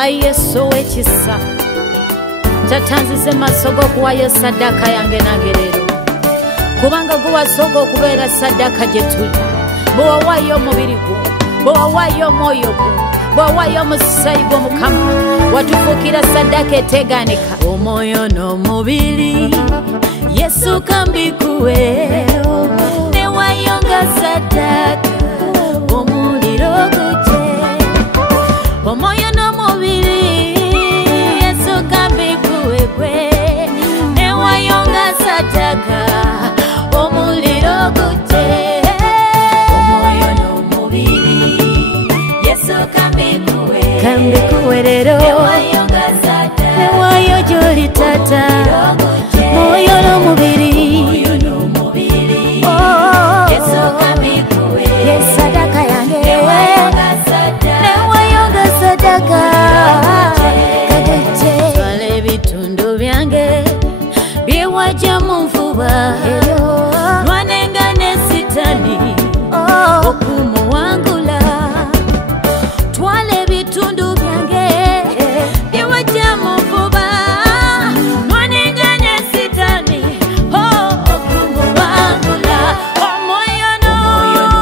Yesu wekisa tatanzize masogo kuwayo sadaka yange nagerero kubanga guwa sogo kubera sadaka jetuli bowa wayo mubiri gwo bowa wayo moyo gwo bowa wayo musayi gwo mukama watufukira sadaka eteganika omoyo no mubiri Yesu kambikuwe ne wayonga sadaka omuliro guje omoyo no mubiri Yesu kambikuwe kwe ne wayonga sadaka omuliro guje omoyo no mubiri Yesu kambikuwe rero ne wayonga sadaka ne wayo joli tata moyo no mubiri Yesu kambikuwe sadaka yange ne wayonga sadaka kagete twale bitundu byange byewaja mu nfuba lwanenga ne sitani okumuwangula twale bitundu byange byewaja mu nfuba lwanenga ne sitani okumuwangula omoyo no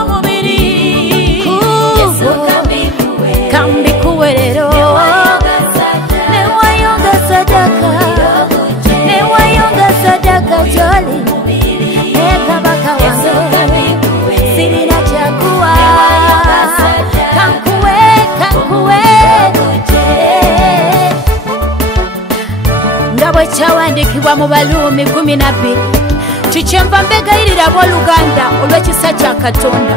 mubiri Yesu kambikuwe rero ne wayonga sadaka ne wayonga sadaka joli ekabaka wange sirina chakuwa kankuwe ngabwe kyawandikibwa mu Baluumi 12 kikyemba mbegayirira abooluganda olw'ekisa kya Katonda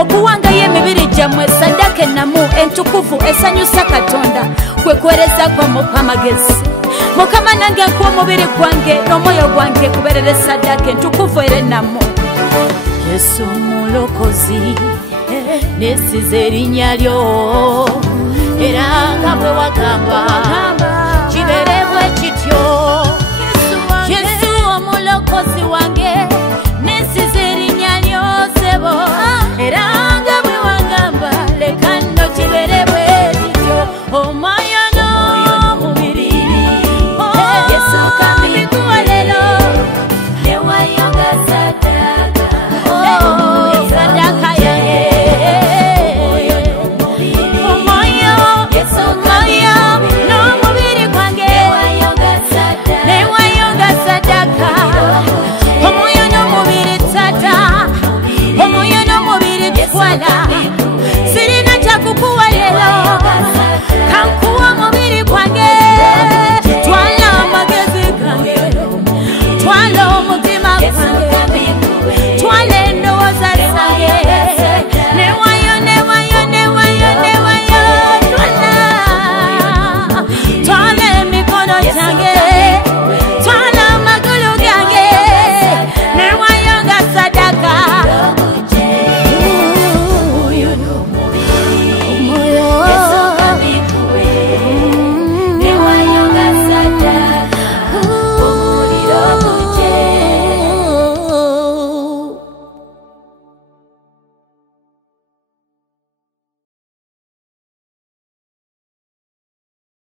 okuwangayo emibiri gyammwe sadaka ennamu entukuvu esanyusa Katonda kwe kuweereza kwammwe kw'amagezi Mukama nange nkuwa omubiri gwange n'omwoyo gwange kubeerera sadaka entukuvu era ennamu Yesu mulokozi nesize erinnya lyo era nga bwe wagamba